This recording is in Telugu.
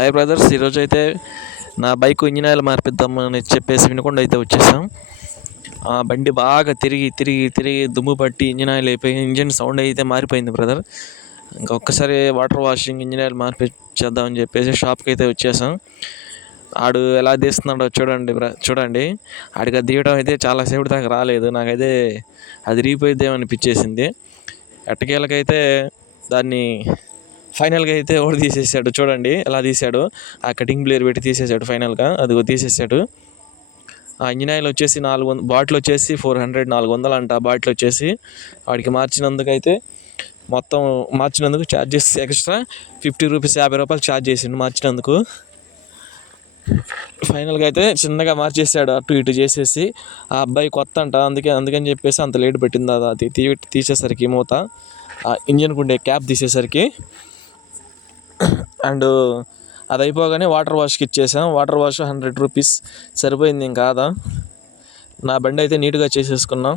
హాయ్ బ్రదర్స్ ఈరోజు అయితే నా బైక్ ఇంజిన్ ఆయిల్ మార్పిద్దామని చెప్పేసి వినకుండా అయితే వచ్చేసాం. ఆ బండి బాగా తిరిగి తిరిగి తిరిగి దుమ్ము పట్టి ఇంజిన్ ఆయిల్ అయిపోయి ఇంజిన్ సౌండ్ అయితే మారిపోయింది బ్రదర్ ఇంకా ఒక్కసారి వాటర్ వాషింగ్ ఇంజిన్ ఆయిల్ మార్పించేద్దామని చెప్పేసి షాప్కి అయితే వచ్చేసాం. ఆడు ఎలా తీస్తున్నాడో చూడండి చూడండి. ఆడికి అది తీయడం అయితే చాలాసేపు దాకా రాలేదు. నాకైతే అది రీపోయిద్దేమనిపించేసింది ఎట్టకేలకైతే దాన్ని ఫైనల్గా అయితే ఓడి తీసేసాడు చూడండి ఎలా తీసాడు. ఆ కటింగ్ బ్లేర్ పెట్టి తీసేసాడు ఫైనల్గా. అదిగో తీసేసాడు. ఆ ఇంజిన్ ఆయిల్ వచ్చేసి నాలుగు వంద బాటిల్ వచ్చేసి ఫోర్ హండ్రెడ్ నాలుగు వందలు అంట. ఆ బాటిల్ వచ్చేసి వాడికి మార్చినందుకైతే మొత్తం మార్చినందుకు ఛార్జెస్ ఎక్స్ట్రా ఫిఫ్టీ రూపీస్ యాభై రూపాయలు ఛార్జ్ చేసిండు మార్చినందుకు. ఫైనల్గా అయితే చిన్నగా మార్చేసాడు అటు ఇటు చేసేసి. ఆ అబ్బాయి కొత్త అంట. అందుకే అందుకని చెప్పేసి అంత లేట్ పెట్టింది అది. తీ తీసేసరికి మూత. ఆ ఇంజిన్కి ఉండే క్యాప్ తీసేసరికి అండ్ అది అయిపోగానే వాటర్ వాష్కి ఇచ్చేసాం. వాటర్ వాష్ హండ్రెడ్ రూపీస్ సరిపోయింది ఇంకా కాదా నా బండి అయితే నీట్గా చేసేసుకున్నాం.